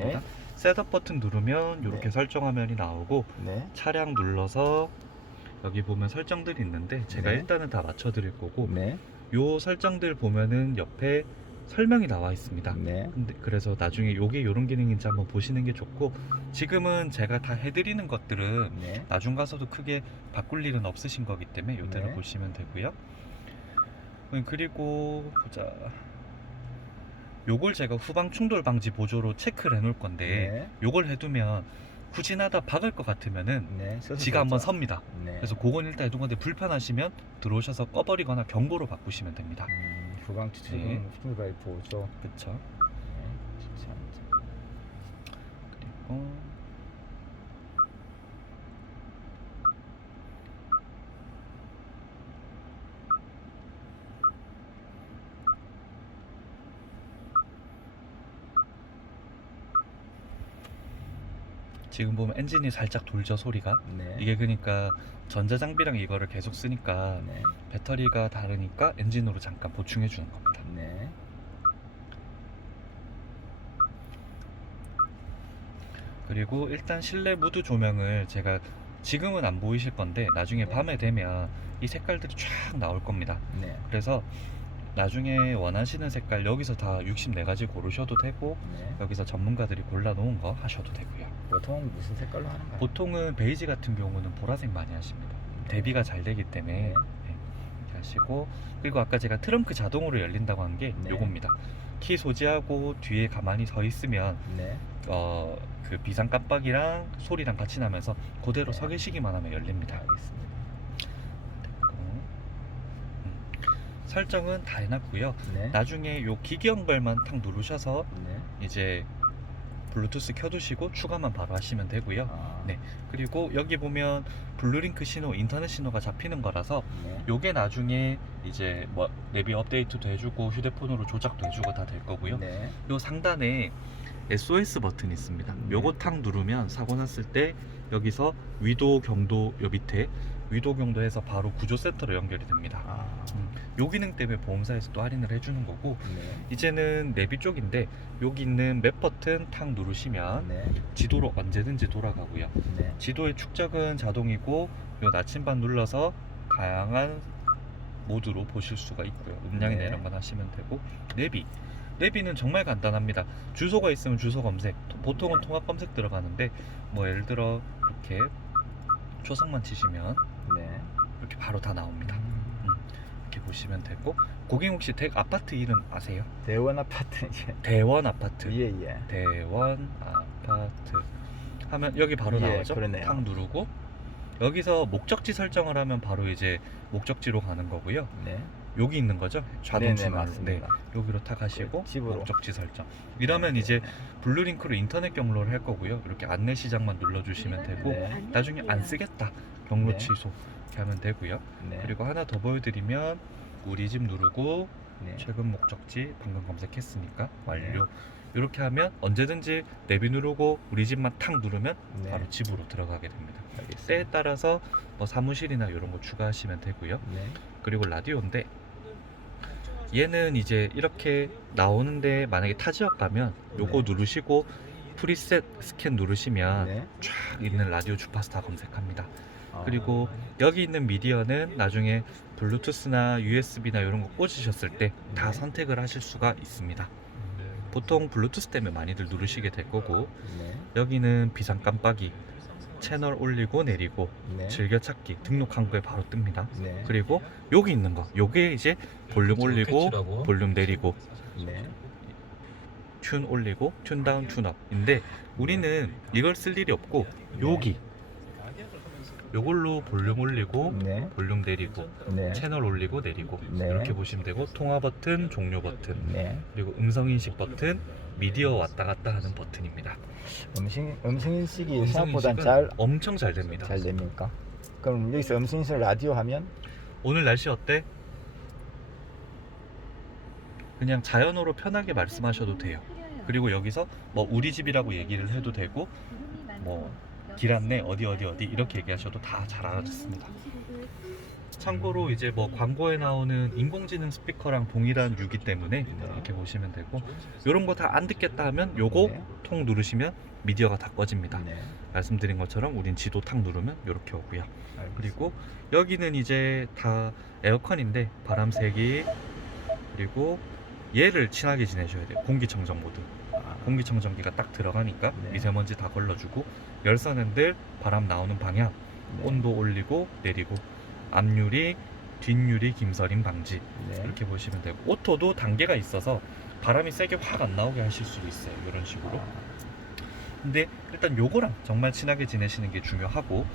있습니다. 네. 셋업 버튼 누르면 이렇게 네. 설정 화면이 나오고 네. 차량 눌러서 여기 보면 설정들이 있는데 제가 네. 일단은 다 맞춰 드릴 거고 네. 요 설정들 보면은 옆에 설명이 나와 있습니다. 네. 근데 그래서 나중에 요게 요런 기능인지 한번 보시는 게 좋고 지금은 제가 다 해드리는 것들은 네. 나중 가서도 크게 바꿀 일은 없으신 거기 때문에 요대로 네. 보시면 되고요. 음, 그리고 보자. 요걸 제가 후방 충돌 방지 보조로 체크를 해놓을 건데 네. 요걸 해두면 후진하다 박을 것 같으면은 네. 지가 한번. 섭니다. 네. 그래서 그건 일단 해둔 건데 불편하시면 들어오셔서 꺼버리거나 경고로 바꾸시면 됩니다. 음, 후방 네. 추측은 후발 보조. 그쵸? 네. 그리고 지금 보면 엔진이 살짝 돌죠 소리가 네. 이게 그러니까 전자장비랑 이거를 계속 쓰니까 네. 배터리가 다르니까 엔진으로 잠깐 보충해 주는 겁니다 네. 그리고 일단 실내 무드 조명을 제가 지금은 안 보이실 건데 나중에 밤에 되면 이 색깔들이 쫙 나올 겁니다. 네. 그래서 나중에 원하시는 색깔 여기서 다 64가지 고르셔도 되고 네. 여기서 전문가들이 골라놓은 거 하셔도 되고요. 보통 무슨 색깔로 하는가요? 보통은 베이지 같은 경우는 보라색 많이 하십니다. 대비가 잘 되기 때문에 네. 네, 이렇게 하시고 그리고 아까 제가 트렁크 자동으로 열린다고 한 게 네. 요겁니다. 키 소지하고 뒤에 가만히 서 있으면 네. 어, 그 비상 깜빡이랑 소리랑 같이 나면서 그대로 네. 서 계시기만 하면 열립니다. 알겠습니다. 됐고. 음. 설정은 다 해놨고요. 네. 나중에 요 기기형별만 탁 누르셔서 네. 이제 블루투스 켜두시고 추가만 바로 하시면 되고요. 아, 네. 그리고 여기 보면 블루링크 신호, 인터넷 신호가 잡히는 거라서 네. 요게 나중에 이제 뭐 내비 업데이트도 해주고 휴대폰으로 조작도 해주고 다 될 거고요. 네. 요 상단에 SOS 버튼이 있습니다. 네. 요거 탁 누르면 사고 났을 때 여기서 위도 경도 요 밑에 위도 경도에서 바로 구조센터로 연결이 됩니다. 아. 음, 요 기능 때문에 보험사에서 또 할인을 해주는 거고 네. 이제는 내비 쪽인데 여기 있는 맵 버튼 탁 누르시면 네. 지도로 언제든지 돌아가고요. 네. 지도의 축적은 자동이고 요 나침반 눌러서 다양한 모드로 보실 수가 있고요. 음량이나 네. 이런 건 하시면 되고 내비 내비는 정말 간단합니다. 주소가 있으면 주소 검색. 보통은 네. 통합 검색 들어가는데 뭐 예를 들어 이렇게 초성만 치시면 네. 이렇게 바로 다 나옵니다. 보시면 되고 고객 혹시 대, 아파트 이름 아세요? 대원 아파트 예. 대원 아파트. 예, 예. 대원 아파트 하면 여기 바로 예, 나오죠. 그러네요. 탁 누르고 여기서 목적지 설정을 하면 바로 이제 목적지로 가는 거고요. 네. 여기 있는 거죠. 네네, 주문. 맞습니다. 네, 여기로 탁 하시고 그 집으로. 목적지 설정. 이러면 네. 이제 블루링크로 인터넷 경로를 할 거고요. 이렇게 안내 시장만 눌러주시면 되고 네. 나중에 안 쓰겠다 경로 네. 취소 이렇게 하면 되고요. 네. 그리고 하나 더 보여드리면 우리 집 누르고 네. 최근 목적지 방금 검색했으니까 완료. 네. 이렇게 하면 언제든지 내비 누르고 우리 집만 탁 누르면 네. 바로 집으로 들어가게 됩니다. 알겠습니다. 때에 따라서 뭐 사무실이나 이런 거 추가하시면 되고요. 네. 그리고 라디오인데 얘는 이제 이렇게 나오는데 만약에 타 지역 가면 요거 네. 누르시고 프리셋 스캔 누르시면 네. 쫙 있는 라디오 주파수 다 검색합니다. 아. 그리고 여기 있는 미디어는 나중에 블루투스나 USB나 이런 거 꽂으셨을 때다 네. 선택을 하실 수가 있습니다. 보통 블루투스 때문에 많이들 누르시게 될 거고 네. 여기는 비상 깜빡이 채널 올리고 내리고 네. 즐겨찾기 등록한 거에 바로 뜹니다. 네. 그리고 여기 있는 거 요게 이제 볼륨 올리고 볼륨 내리고 네. 튠 올리고 튠 다운 튠 업인데 우리는 이걸 쓸 일이 없고 여기 요걸로 볼륨 올리고 네. 볼륨 내리고 네. 채널 올리고 내리고 네. 이렇게 보시면 되고 통화 버튼 종료 버튼 네. 그리고 음성 인식 버튼 미디어 왔다 갔다 하는 버튼입니다 음식 음성 인식이 음성 생각보다 인식은 잘잘 엄청 잘 됩니다 됩니까? 그럼 여기서 음성 인식 라디오 하면 오늘 날씨 어때? 그냥 자연어로 편하게 말씀하셔도 돼요 그리고 여기서 뭐 우리 집이라고 얘기를 해도 되고 뭐 길 안내 어디 어디 어디 이렇게 얘기하셔도 다 잘 알아듣습니다 참고로 음. 이제 뭐 광고에 나오는 인공지능 스피커랑 동일한 유기 때문에 이렇게 보시면 되고 이런 거 다 안 듣겠다 하면 요거 네. 통 누르시면 미디어가 다 꺼집니다. 네. 말씀드린 것처럼 우린 지도 탁 누르면 이렇게 오고요. 알겠습니다. 그리고 여기는 이제 다 에어컨인데 바람 세기 그리고 얘를 친하게 지내셔야 돼요. 공기청정 모드. 아, 공기청정기가 딱 들어가니까 네. 미세먼지 다 걸러주고 열선 핸들 바람 나오는 방향 네. 온도 올리고 내리고 앞유리 뒷유리 김서림 방지 네. 이렇게 보시면 되고 오토도 단계가 있어서 바람이 세게 확 안 나오게 하실 수도 있어요 이런 식으로 아, 근데 일단 요거랑 정말 친하게 지내시는 게 중요하고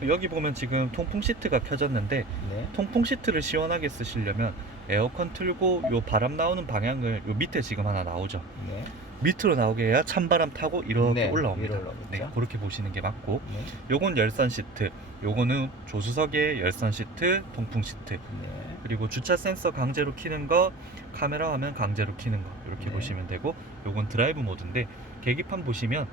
네. 여기 보면 지금 통풍 시트가 켜졌는데 네. 통풍 시트를 시원하게 쓰시려면 에어컨 틀고 요 바람 나오는 방향을 요 밑에 지금 하나 나오죠 네. 밑으로 나오게 해야 찬바람 타고 이렇게 네, 올라옵니다 위로 올라오겠죠. 네, 그렇게 보시는 게 맞고 네. 요건 열선 시트 요거는 조수석에 열선 시트 통풍 시트 네. 그리고 주차 센서 강제로 키는 거 카메라 화면 강제로 키는 거 이렇게 네. 보시면 되고 요건 드라이브 모드인데 계기판 보시면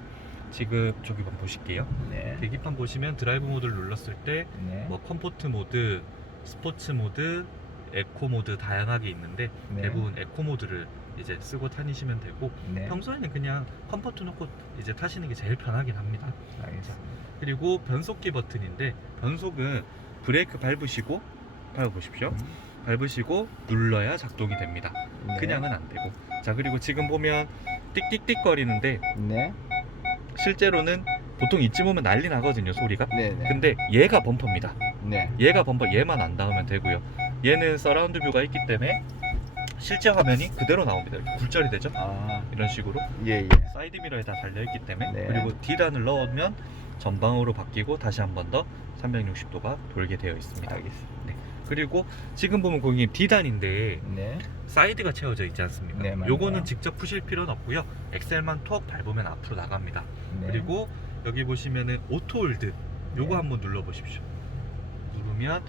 지금 저기 한번 보실게요 네. 계기판 보시면 드라이브 모드를 눌렀을 때 네. 뭐 컴포트 모드, 스포츠 모드, 에코 모드 다양하게 있는데 네. 대부분 에코 모드를 이제 쓰고 다니시면 되고 네. 평소에는 그냥 컴포트 놓고 이제 타시는 게 제일 편하긴 합니다. 알겠습니다. 그리고 변속기 버튼인데 변속은 브레이크 밟으시고 밟아보십시오. 밟으시고 눌러야 작동이 됩니다. 네. 그냥은 안 되고. 자 그리고 지금 보면 띡띡띡 거리는데 네. 실제로는 보통 이쯤 오면 난리 나거든요 소리가. 네. 네. 근데 얘가 범퍼입니다. 네. 얘가 범퍼 얘만 안 닿으면 되고요. 얘는 서라운드 뷰가 있기 때문에 실제 화면이 그대로 나옵니다. 이렇게 굴절이 되죠? 아, 이런 식으로 예, 예. 사이드 미러에 다 달려 있기 때문에 네. 그리고 D단을 넣으면 전방으로 바뀌고 다시 한 번 더 360도가 돌게 되어 있습니다. 알겠습니다. 그리고 지금 보면 고객님 D단인데 네. 사이드가 채워져 있지 않습니까? 네, 맞네요. 요거는 직접 푸실 필요는 없고요. 엑셀만 톡 밟으면 앞으로 나갑니다. 네. 그리고 여기 보시면은 오토홀드 요거 네. 한번 눌러 보십시오. 누르면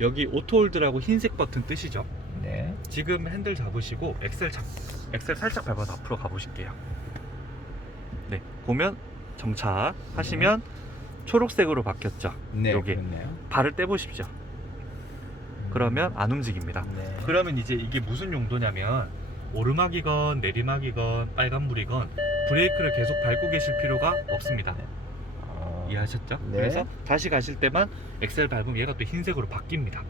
여기 오토홀드라고 흰색 버튼 뜨시죠? 네. 지금 핸들 잡으시고 엑셀 잡 엑셀 살짝 밟아서 앞으로 가보실게요. 네, 보면 정차 하시면 초록색으로 바뀌었죠. 네. 요게. 그렇네요. 발을 떼보십시오. 그러면 안 움직입니다. 네. 그러면 이제 이게 무슨 용도냐면 오르막이건 내리막이건 빨간불이건 브레이크를 계속 밟고 계실 필요가 없습니다. 네. 어, 이해하셨죠? 네. 그래서 다시 가실 때만 엑셀 밟으면 얘가 또 흰색으로 바뀝니다.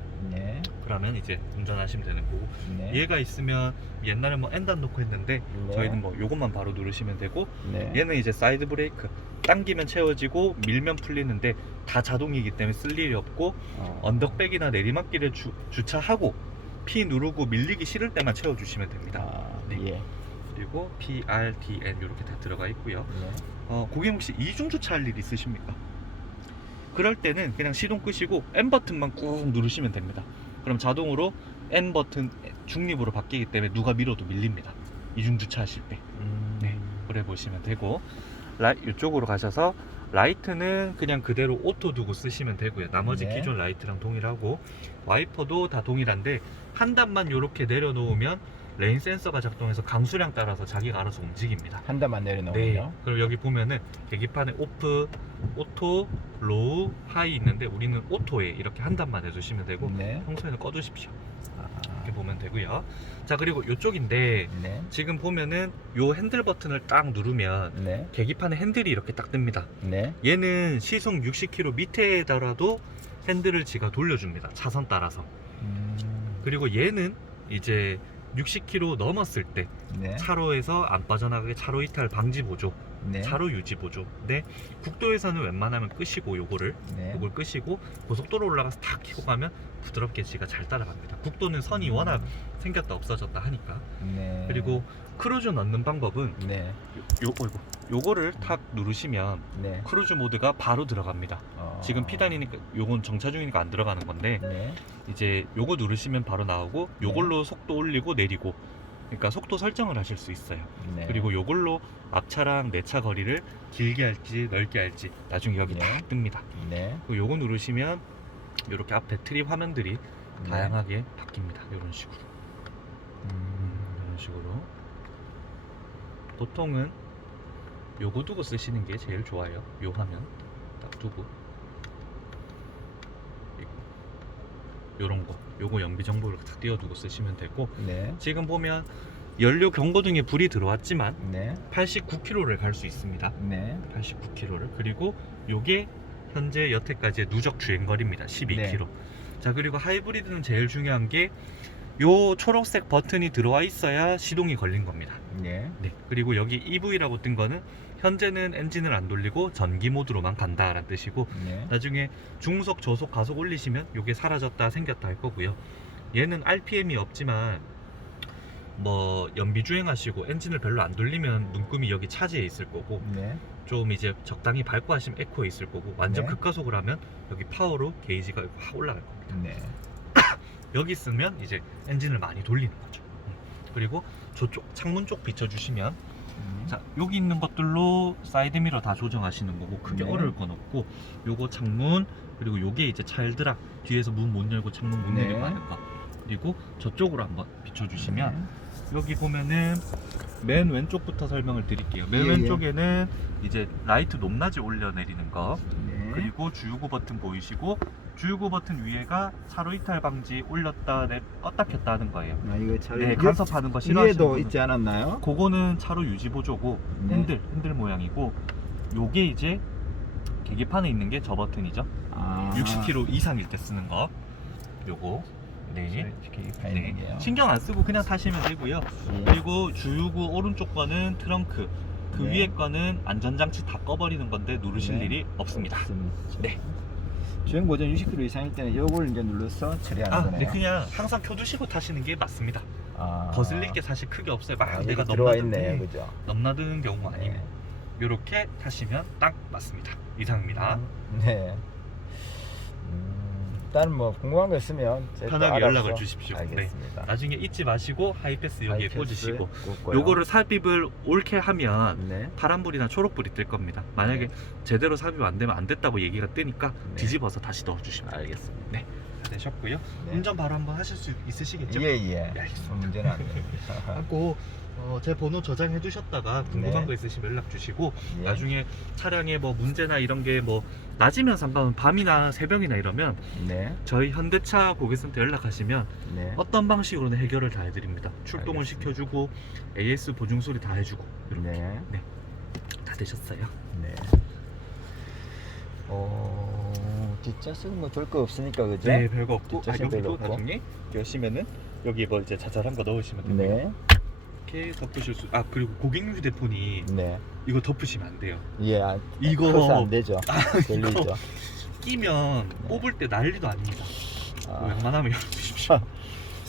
네. 그러면 이제 운전하시면 되는 거고 네. 얘가 있으면 옛날에 뭐 엔단 놓고 했는데 네. 저희는 뭐 요것만 바로 누르시면 되고 네. 얘는 이제 사이드 브레이크 당기면 채워지고 밀면 풀리는데 다 자동이기 때문에 쓸 일이 없고 어, 언덕백이나 내리막길에 주, 주차하고 P 누르고 밀리기 싫을 때만 채워주시면 됩니다. 아, 네. 예. 그리고 P, R, D, N 이렇게 다 들어가 있고요. 네. 어, 고객님 혹시 이중 주차할 일 있으십니까? 그럴 때는 그냥 시동 끄시고 N 버튼만 꾹 누르시면 됩니다. 그럼 자동으로 N 버튼 중립으로 바뀌기 때문에 누가 밀어도 밀립니다. 이중 주차하실 때. 음, 네. 그래 보시면 되고 라이 이쪽으로 가셔서 라이트는 그냥 그대로 오토 두고 쓰시면 되고요. 나머지 네. 기존 라이트랑 동일하고 와이퍼도 다 동일한데 한 단만 이렇게 내려놓으면 레인 센서가 작동해서 강수량 따라서 자기가 알아서 움직입니다. 한 단만 네. 내려놓으면요. 그리고 여기 보면은 계기판에 오프, 오토, 로우, 하이 있는데 우리는 오토에 이렇게 한 단만 해주시면 되고 네. 평소에는 꺼두십시오. 아, 이렇게 보면 되고요. 자 그리고 이쪽인데 네. 지금 보면은 요 핸들 버튼을 딱 누르면 네. 계기판에 핸들이 이렇게 딱 뜹니다. 네. 얘는 시속 60km 밑에더라도 핸들을 지가 돌려줍니다. 차선 따라서. 음, 그리고 얘는 이제 60km 넘었을 때 네. 차로에서 안 빠져나가게 차로 이탈 방지 보조, 네. 차로 유지 보조. 근데 국도에서는 웬만하면 끄시고 요거를 네. 요걸 끄시고 고속도로 올라가서 탁 켜고 가면 부드럽게 지가 잘 따라갑니다. 국도는 선이 워낙 생겼다 없어졌다 하니까. 네. 그리고 크루즈 넣는 방법은 네. 요, 어이구, 요거를 탁 누르시면 네. 크루즈 모드가 바로 들어갑니다. 어, 지금 피단이니까 요건 정차 중이니까 안 들어가는 건데 네. 이제 요거 누르시면 바로 나오고 요걸로 속도 올리고 내리고 그러니까 속도 설정을 하실 수 있어요. 네. 그리고 요걸로 앞차랑 내 차 거리를 길게 할지 넓게 할지 나중에 여기 네. 다 뜹니다. 네. 요거 누르시면 이렇게 앞 배터리 화면들이 네. 다양하게 바뀝니다. 이런 식으로. 음, 이런 식으로. 보통은 요거 두고 쓰시는 게 제일 좋아요. 요 화면 딱 두고. 요런 거 요거 연비 정보를 딱 띄워두고 쓰시면 되고 네. 지금 보면 연료 경고등에 불이 들어왔지만 네. 89km를 갈 수 있습니다 네. 89km를 그리고 요게 현재 여태까지의 누적 주행 거리입니다 12km 자 그리고 하이브리드는 제일 중요한 게 요 초록색 버튼이 들어와 있어야 시동이 걸린 겁니다 네. 네 그리고 여기 EV라고 뜬 거는 현재는 엔진을 안 돌리고 전기 모드로만 간다라는 뜻이고 네. 나중에 중속 저속 가속 올리시면 요게 사라졌다 생겼다 할 거고요 얘는 RPM이 없지만 뭐 연비 주행하시고 엔진을 별로 안 돌리면 눈금이 여기 차지에 있을 거고 네. 좀 이제 적당히 밟고 하시면 에코에 있을 거고 완전 네. 급가속을 하면 여기 파워로 게이지가 확 올라갈 겁니다 네. 여기 쓰면 이제 엔진을 많이 돌리는 거죠 음. 그리고 저쪽 창문 쪽 비춰주시면 음. 자 여기 있는 것들로 사이드 미러 다 조정하시는 거고 크게 네. 어려울 건 없고 요거 창문 그리고 요게 이제 차일드락 뒤에서 문 못 열고 창문 못 네. 열고 하는 거 그리고 저쪽으로 한번 비춰주시면 네. 여기 보면은 맨 왼쪽부터 설명을 드릴게요 맨 예, 예. 왼쪽에는 이제 라이트 높낮이 올려내리는 거 네. 그리고 주유구 버튼 보이시고 주유구 버튼 위에가 차로 이탈 방지 올렸다 내 껐다 켰다 하는 거예요 아 이거 잘 네, 간섭하는 거 싫어하시는 위에도 분은 있지 않았나요? 그거는 차로 유지 보조고 네. 핸들 핸들 모양이고 요게 이제 계기판에 있는 게 저 버튼이죠. 아. 60km 이상일 때 쓰는 거. 요거. 네. 네. 있는 게요. 신경 안 쓰고 그냥 타시면 되고요. 예. 그리고 주유구 오른쪽 거는 트렁크. 그 네. 위에 거는 안전장치 다 꺼버리는 건데 누르실 네. 일이 없습니다. 없습니다. 네. 주행 보전 60km 이상일 때는 요걸 이제 눌러서 처리하는 아, 거네요. 네, 그냥 항상 켜두시고 타시는 게 맞습니다. 아. 거슬릴 게 사실 크게 없어요. 막 아, 내가 여기 들어와 넘나드는- 그죠? 넘나드는 경우가 네. 아니고 이렇게 타시면 딱 맞습니다. 이상입니다. 네. 음, 일단 뭐 궁금한 거 있으면 제가 또 편하게 알아서 연락을 주십시오. 네. 알겠습니다. 나중에 잊지 마시고 하이패스 여기에 하이패스 꽂으시고 꽂고요. 요거를 삽입을 옳게 하면 네. 파란불이나 초록불이 뜰 겁니다. 만약에 네. 제대로 삽입 안 되면 안 됐다고 얘기가 뜨니까 네. 뒤집어서 다시 넣어주시면 됩니다. 알겠습니다. 네. 다 되셨고요. 네. 운전 바로 한번 하실 수 있으시겠죠? 예, 예. 네, 알겠습니다. 문제는 안 됩니다. 하고 어, 제 번호 저장해 두셨다가 궁금한 네. 거 있으시면 연락 주시고 예. 나중에 차량에 뭐 문제나 이런 게 뭐 낮이면 상관은 밤이나 새벽이나 이러면 네. 저희 현대차 고객센터 연락하시면 네. 어떤 방식으로는 해결을 다 해드립니다. 출동을 알겠습니다. 시켜주고 AS 보증 소리 다 해주고 이렇게 네. 다 되셨어요. 네. 어, 뒷좌석은 뭐 볼 거 없으니까 그죠? 네, 별거 없고 아, 뒷좌석 별로 여기도 없고. 나중에 여시면은 여기 뭐 이제 자잘한 거 넣으시면 됩니다. 네. 이렇게 덮으실 수. 아 그리고 고객 휴대폰이 네. 이거 덮으시면 안 돼요. 예. 아, 이거- 커서 안 되죠. 아, 걸리죠. 이거 끼면 네. 뽑을 때 난리도 아닙니다. 아, 웬만하면 열어주십시오.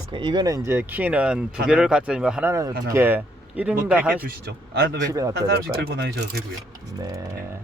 그 이거는 이제 키는 두 하나. 개를 갖자면 하나는 하나. 어떻게 뭐 1인당 되게 한 두시죠. 아, 네. 집에 놔둬야 사람씩 될까요? 들고 다니셔도 되고요. 네.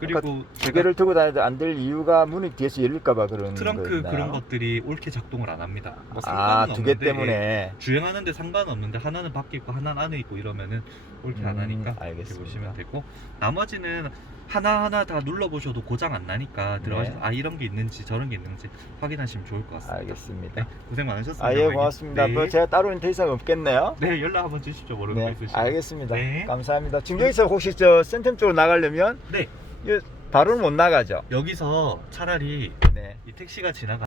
그리고 두 제가 개를 들고 다녀도 안 될 이유가 문이 뒤에서 열릴까봐 그런 트렁크 거였나요? 그런 것들이 옳게 작동을 안 합니다. 뭐 아, 상관은 두개 없는데, 예. 때문에. 주행하는데 상관없는데 하나는 밖에 있고 하나는 안에 있고 이러면은 옳게 안 음, 하니까 이렇게 알겠습니다. 보시면 되고 나머지는 하나하나 다 눌러보셔도 고장 안 나니까 들어가셔서 네. 아 이런 게 있는지 저런 게 있는지 확인하시면 좋을 것 같습니다. 알겠습니다. 네, 고생 많으셨습니다. 아, 예, 고객님. 고맙습니다. 네. 뭐 제가 따로 더 이상 없겠네요. 네, 연락 한번 주십시오. 모르는 거 네, 있으시면. 알겠습니다. 네. 감사합니다. 중경에서 혹시 저 센텀 쪽으로 나가려면 네, 바로는 못 나가죠. 여기서 차라리 네. 이 택시가 지나가